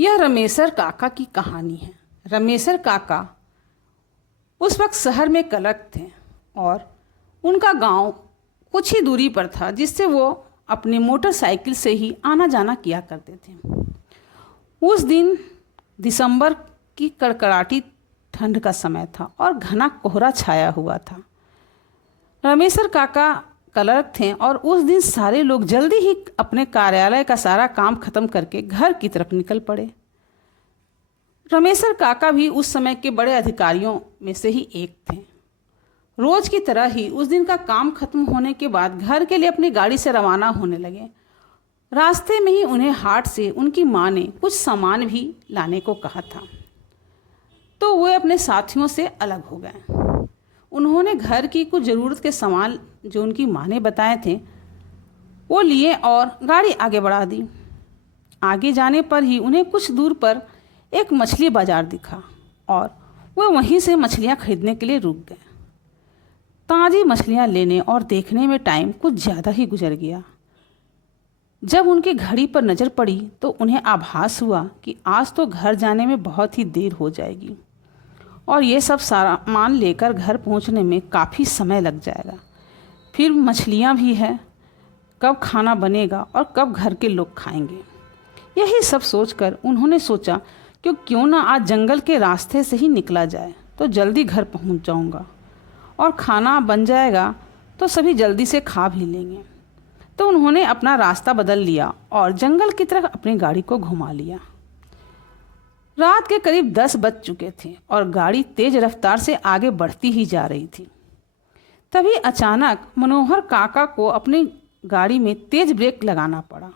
यह रमेशर काका की कहानी है। रमेशर काका उस वक्त शहर में क्लर्क थे और उनका गांव कुछ ही दूरी पर था, जिससे वो अपने मोटरसाइकिल से ही आना जाना किया करते थे। उस दिन दिसंबर की कड़कड़ाटी ठंड का समय था और घना कोहरा छाया हुआ था। रमेशर काका क्लर्क थे और उस दिन सारे लोग जल्दी ही अपने कार्यालय का सारा काम खत्म करके घर की तरफ निकल पड़े। रमेशर काका भी उस समय के बड़े अधिकारियों में से ही एक थे। रोज की तरह ही उस दिन का काम खत्म होने के बाद घर के लिए अपनी गाड़ी से रवाना होने लगे। रास्ते में ही उन्हें हाट से उनकी माँ ने कुछ सामान भी लाने को कहा था, तो वे अपने साथियों से अलग हो गए। उन्होंने घर की कुछ ज़रूरत के सामान जो उनकी माँ ने बताए थे वो लिए और गाड़ी आगे बढ़ा दी। आगे जाने पर ही उन्हें कुछ दूर पर एक मछली बाजार दिखा और वे वहीं से मछलियाँ खरीदने के लिए रुक गए। ताज़ी मछलियाँ लेने और देखने में टाइम कुछ ज़्यादा ही गुजर गया। जब उनकी घड़ी पर नज़र पड़ी तो उन्हें आभास हुआ कि आज तो घर जाने में बहुत ही देर हो जाएगी और ये सब सामान लेकर घर पहुंचने में काफ़ी समय लग जाएगा। फिर मछलियां भी हैं, कब खाना बनेगा और कब घर के लोग खाएंगे। यही सब सोचकर उन्होंने सोचा कि क्यों ना आज जंगल के रास्ते से ही निकला जाए, तो जल्दी घर पहुंच जाऊंगा और खाना बन जाएगा तो सभी जल्दी से खा भी लेंगे। तो उन्होंने अपना रास्ता बदल लिया और जंगल की तरफ अपनी गाड़ी को घुमा लिया। रात के करीब 10 बज चुके थे और गाड़ी तेज रफ्तार से आगे बढ़ती ही जा रही थी। तभी अचानक मनोहर काका को अपनी गाड़ी में तेज ब्रेक लगाना पड़ा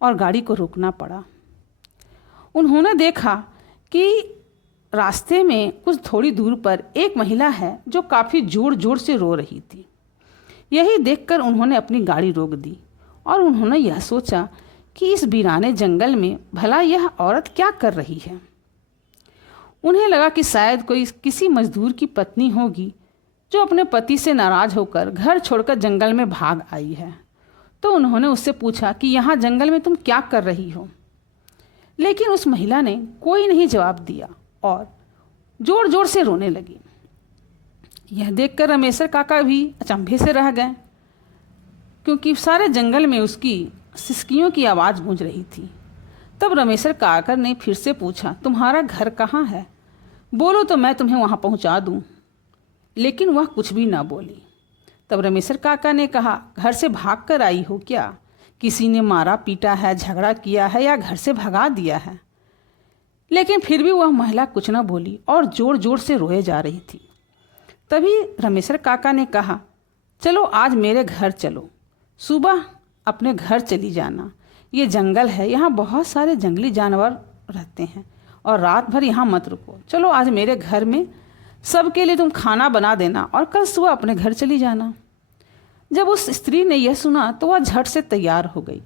और गाड़ी को रोकना पड़ा। उन्होंने देखा कि रास्ते में कुछ थोड़ी दूर पर एक महिला है जो काफ़ी ज़ोर ज़ोर से रो रही थी। यही देखकर उन्होंने अपनी गाड़ी रोक दी और उन्होंने यह सोचा कि इस वीराने जंगल में भला यह औरत क्या कर रही है। उन्हें लगा कि शायद कोई किसी मजदूर की पत्नी होगी जो अपने पति से नाराज़ होकर घर छोड़कर जंगल में भाग आई है। तो उन्होंने उससे पूछा कि यहाँ जंगल में तुम क्या कर रही हो। लेकिन उस महिला ने कोई नहीं जवाब दिया और ज़ोर ज़ोर से रोने लगी। यह देखकर रमेशर काका भी अचंभे से रह गए, क्योंकि सारे जंगल में उसकी सिसकियों की आवाज़ गूंज रही थी। तब रमेशर काका ने फिर से पूछा, तुम्हारा घर कहाँ है? बोलो तो मैं तुम्हें वहाँ पहुँचा दूँ। लेकिन वह कुछ भी ना बोली। तब रमेशर काका ने कहा, घर से भाग कर आई हो क्या? किसी ने मारा पीटा है, झगड़ा किया है या घर से भगा दिया है? लेकिन फिर भी वह महिला कुछ न बोली और ज़ोर ज़ोर से रोए जा रही थी। तभी रमेशर काका ने कहा, चलो आज मेरे घर चलो, सुबह अपने घर चली जाना। ये जंगल है, यहाँ बहुत सारे जंगली जानवर रहते हैं और रात भर यहाँ मत रुको। चलो आज मेरे घर में सबके लिए तुम खाना बना देना और कल सुबह अपने घर चली जाना। जब उस स्त्री ने यह सुना तो वह झट से तैयार हो गई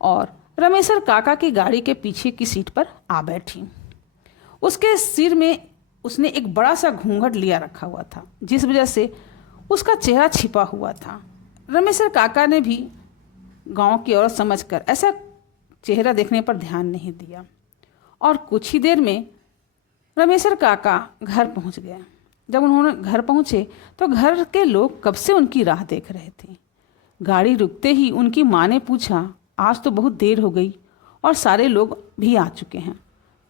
और रमेशर काका की गाड़ी के पीछे की सीट पर आ बैठी। उसके सिर में उसने एक बड़ा सा घूंघट लिया रखा हुआ था, जिस वजह से उसका चेहरा छिपा हुआ था। रमेशर काका ने भी गांव की औरत समझकर ऐसा चेहरा देखने पर ध्यान नहीं दिया और कुछ ही देर में रमेशर काका घर पहुंच गए। जब उन्होंने घर पहुंचे तो घर के लोग कब से उनकी राह देख रहे थे। गाड़ी रुकते ही उनकी माँ ने पूछा, आज तो बहुत देर हो गई और सारे लोग भी आ चुके हैं।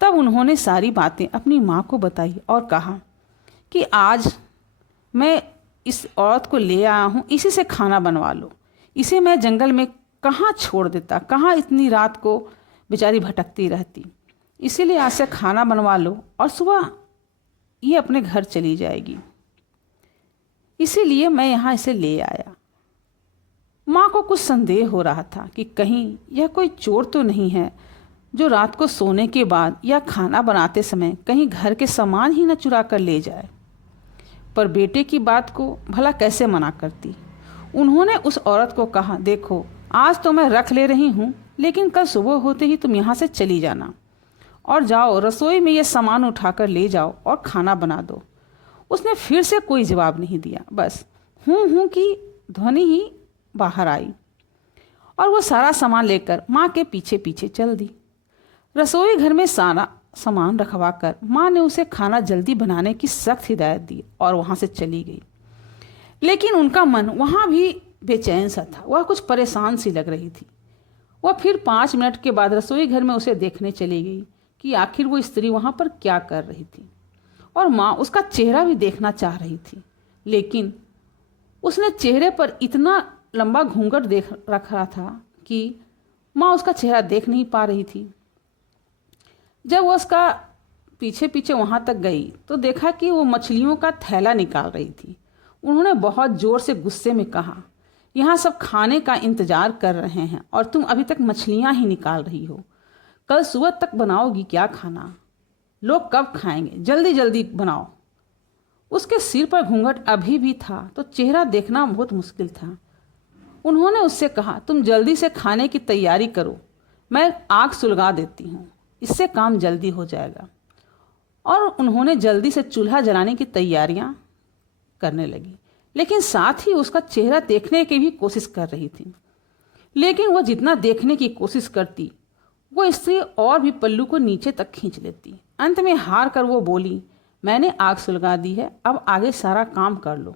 तब उन्होंने सारी बातें अपनी माँ को बताई और कहा कि आज मैं इस औरत को ले आया हूँ, इसी से खाना बनवा लो। इसे मैं जंगल में कहाँ छोड़ देता, कहाँ इतनी रात को बेचारी भटकती रहती। इसीलिए आज से खाना बनवा लो और सुबह ये अपने घर चली जाएगी। इसीलिए मैं यहाँ इसे ले आया। माँ को कुछ संदेह हो रहा था कि कहीं यह कोई चोर तो नहीं है जो रात को सोने के बाद या खाना बनाते समय कहीं घर के सामान ही न चुरा कर ले जाए। पर बेटे की बात को भला कैसे मना करती। उन्होंने उस औरत को कहा, देखो आज तो मैं रख ले रही हूँ, लेकिन कल सुबह होते ही तुम यहाँ से चली जाना और जाओ रसोई में ये सामान उठाकर ले जाओ और खाना बना दो। उसने फिर से कोई जवाब नहीं दिया, बस हूँ की ध्वनि ही बाहर आई और वो सारा सामान लेकर माँ के पीछे पीछे चल दी। रसोई घर में सारा सामान रखवा कर माँ ने उसे खाना जल्दी बनाने की सख्त हिदायत दी और वहाँ से चली गई। लेकिन उनका मन वहाँ भी बेचैन सा था, वह कुछ परेशान सी लग रही थी। वह फिर 5 मिनट के बाद रसोई घर में उसे देखने चली गई कि आखिर वो स्त्री वहाँ पर क्या कर रही थी, और माँ उसका चेहरा भी देखना चाह रही थी। लेकिन उसने चेहरे पर इतना लंबा घूंघट देख रखा था कि माँ उसका चेहरा देख नहीं पा रही थी। जब वह उसका पीछे पीछे वहाँ तक गई तो देखा कि वो मछलियों का थैला निकाल रही थी। उन्होंने बहुत ज़ोर से गुस्से में कहा, यहाँ सब खाने का इंतज़ार कर रहे हैं और तुम अभी तक मछलियाँ ही निकाल रही हो। कल सुबह तक बनाओगी क्या खाना? लोग कब खाएंगे? जल्दी जल्दी बनाओ। उसके सिर पर घूंघट अभी भी था तो चेहरा देखना बहुत मुश्किल था। उन्होंने उससे कहा, तुम जल्दी से खाने की तैयारी करो, मैं आग सुलगा देती हूँ, इससे काम जल्दी हो जाएगा। और उन्होंने जल्दी से चूल्हा जलाने की तैयारियां करने लगी, लेकिन साथ ही उसका चेहरा देखने की भी कोशिश कर रही थी। लेकिन वह जितना देखने की कोशिश करती वो स्त्री और भी पल्लू को नीचे तक खींच लेती। अंत में हार कर वो बोली, मैंने आग सुलगा दी है, अब आगे सारा काम कर लो,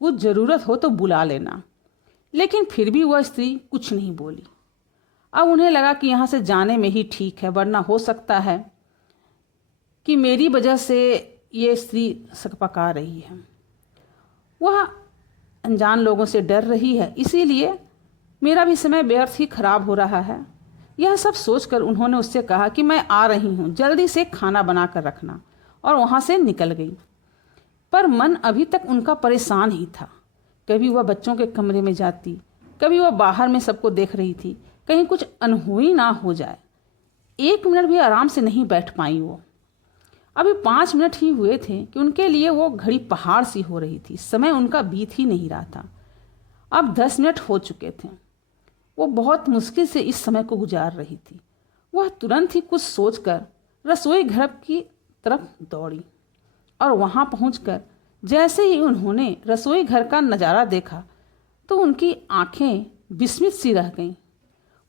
कुछ ज़रूरत हो तो बुला लेना। लेकिन फिर भी वह स्त्री कुछ नहीं बोली। अब उन्हें लगा कि यहाँ से जाने में ही ठीक है, वरना हो सकता है कि मेरी वजह से ये स्त्री सकपका रही है, वह अनजान लोगों से डर रही है, इसीलिए मेरा भी समय व्यर्थ ही खराब हो रहा है। यह सब सोचकर उन्होंने उससे कहा कि मैं आ रही हूँ, जल्दी से खाना बना कर रखना, और वहाँ से निकल गई। पर मन अभी तक उनका परेशान ही था। कभी वह बच्चों के कमरे में जाती, कभी वह बाहर में सबको देख रही थी, कहीं कुछ अनहोनी ना हो जाए। 1 मिनट भी आराम से नहीं बैठ पाई वो। अभी 5 मिनट ही हुए थे कि उनके लिए वो घड़ी पहाड़ सी हो रही थी। समय उनका बीत ही नहीं रहा था। अब 10 मिनट हो चुके थे। वो बहुत मुश्किल से इस समय को गुजार रही थी। वह तुरंत ही कुछ सोचकर रसोई घर की तरफ दौड़ी, और वहाँ पहुंचकर जैसे ही उन्होंने रसोई घर का नज़ारा देखा तो उनकी आंखें विस्मित सी रह गईं।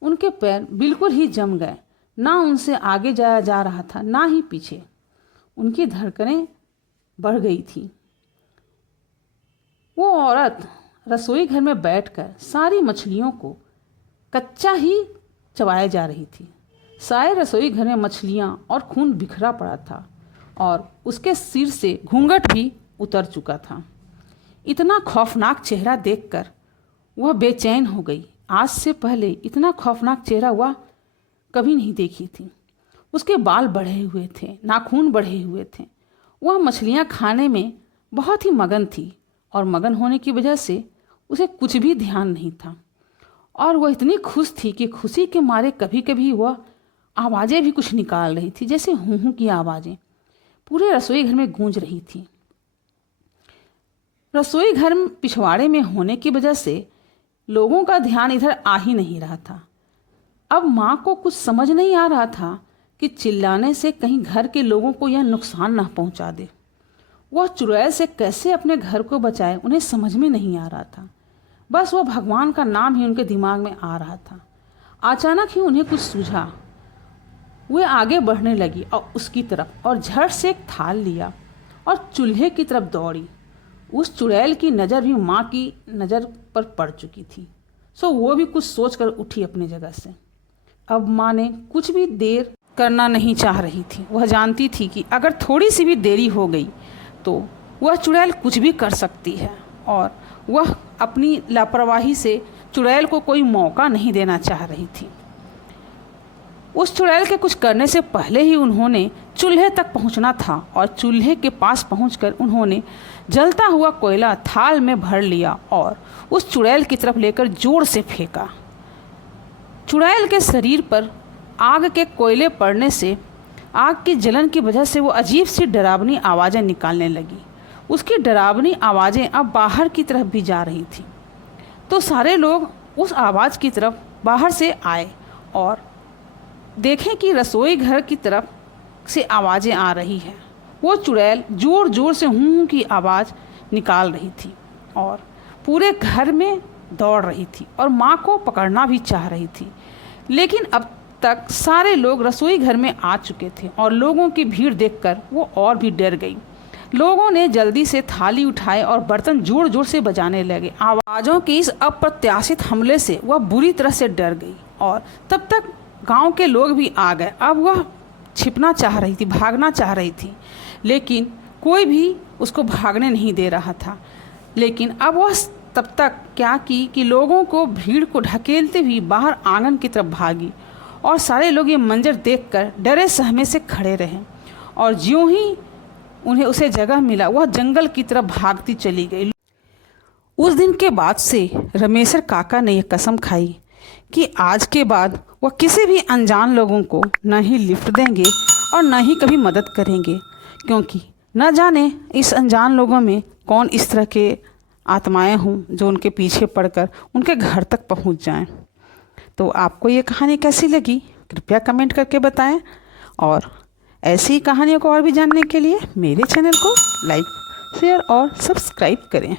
उनके पैर बिल्कुल ही जम गए, ना उनसे आगे जाया जा रहा था ना ही पीछे। उनकी धड़कनें बढ़ गई थी। वो औरत रसोई घर में बैठकर सारी मछलियों को कच्चा ही चबाए जा रही थी। सारे रसोई घर में मछलियाँ और खून बिखरा पड़ा था, और उसके सिर से घूंघट भी उतर चुका था। इतना खौफनाक चेहरा देखकर वह बेचैन हो गई। आज से पहले इतना खौफनाक चेहरा वह कभी नहीं देखी थी। उसके बाल बढ़े हुए थे, नाखून बढ़े हुए थे। वह मछलियाँ खाने में बहुत ही मगन थी, और मगन होने की वजह से उसे कुछ भी ध्यान नहीं था। और वह इतनी खुश थी कि खुशी के मारे कभी कभी वह आवाज़ें भी कुछ निकाल रही थी, जैसे हूँ हूँ की आवाज़ें पूरे रसोई घर में गूंज रही थी। रसोई घर पिछवाड़े में होने की वजह से लोगों का ध्यान इधर आ ही नहीं रहा था। अब माँ को कुछ समझ नहीं आ रहा था कि चिल्लाने से कहीं घर के लोगों को यह नुकसान न पहुँचा दे। वह चुड़ैल से कैसे अपने घर को बचाए, उन्हें समझ में नहीं आ रहा था। बस वह भगवान का नाम ही उनके दिमाग में आ रहा था। अचानक ही उन्हें कुछ सूझा। वे आगे बढ़ने लगी और उसकी तरफ, और झट से एक थाल लिया और चूल्हे की तरफ दौड़ी। उस चुड़ैल की नज़र भी माँ की नज़र पर पड़ चुकी थी, सो वो भी कुछ सोचकर उठी अपनी जगह से। अब माँ ने कुछ भी देर करना नहीं चाह रही थी। वह जानती थी कि अगर थोड़ी सी भी देरी हो गई तो वह चुड़ैल कुछ भी कर सकती है, और वह अपनी लापरवाही से चुड़ैल को कोई मौका नहीं देना चाह रही थी। उस चुड़ैल के कुछ करने से पहले ही उन्होंने चूल्हे तक पहुंचना था, और चूल्हे के पास पहुंचकर उन्होंने जलता हुआ कोयला थाल में भर लिया और उस चुड़ैल की तरफ लेकर जोर से फेंका। चुड़ैल के शरीर पर आग के कोयले पड़ने से आग की जलन की वजह से वो अजीब सी डरावनी आवाज़ें निकालने लगी। उसकी डरावनी आवाज़ें अब बाहर की तरफ भी जा रही थी। तो सारे लोग उस आवाज़ की तरफ बाहर से आए और देखें कि रसोई घर की तरफ से आवाज़ें आ रही हैं। वो चुड़ैल ज़ोर ज़ोर से हूँ की आवाज़ निकाल रही थी और पूरे घर में दौड़ रही थी और माँ को पकड़ना भी चाह रही थी। लेकिन अब तक सारे लोग रसोई घर में आ चुके थे और लोगों की भीड़ देखकर वो और भी डर गई। लोगों ने जल्दी से थाली उठाए और बर्तन जोर जोर से बजाने लगे। आवाज़ों के इस अप्रत्याशित हमले से वह बुरी तरह से डर गई और तब तक गांव के लोग भी आ गए। अब वह छिपना चाह रही थी, भागना चाह रही थी, लेकिन कोई भी उसको भागने नहीं दे रहा था। लेकिन अब वह तब तक क्या की कि लोगों को भीड़ को ढकेलते हुए बाहर आंगन की तरफ भागी और सारे लोग ये मंजर देखकर डरे सहमे से खड़े रहे। और ज्यों ही उन्हें उसे जगह मिला वह जंगल की तरफ भागती चली गई। उस दिन के बाद से रमेशर काका ने यह कसम खाई कि आज के बाद वह किसी भी अनजान लोगों को न ही लिफ्ट देंगे और न ही कभी मदद करेंगे, क्योंकि न जाने इस अनजान लोगों में कौन इस तरह के आत्माएं हों जो उनके पीछे पड़कर उनके घर तक पहुंच जाएं। तो आपको ये कहानी कैसी लगी कृपया कमेंट करके बताएं, और ऐसी कहानियों को और भी जानने के लिए मेरे चैनल को लाइक, शेयर और सब्सक्राइब करें।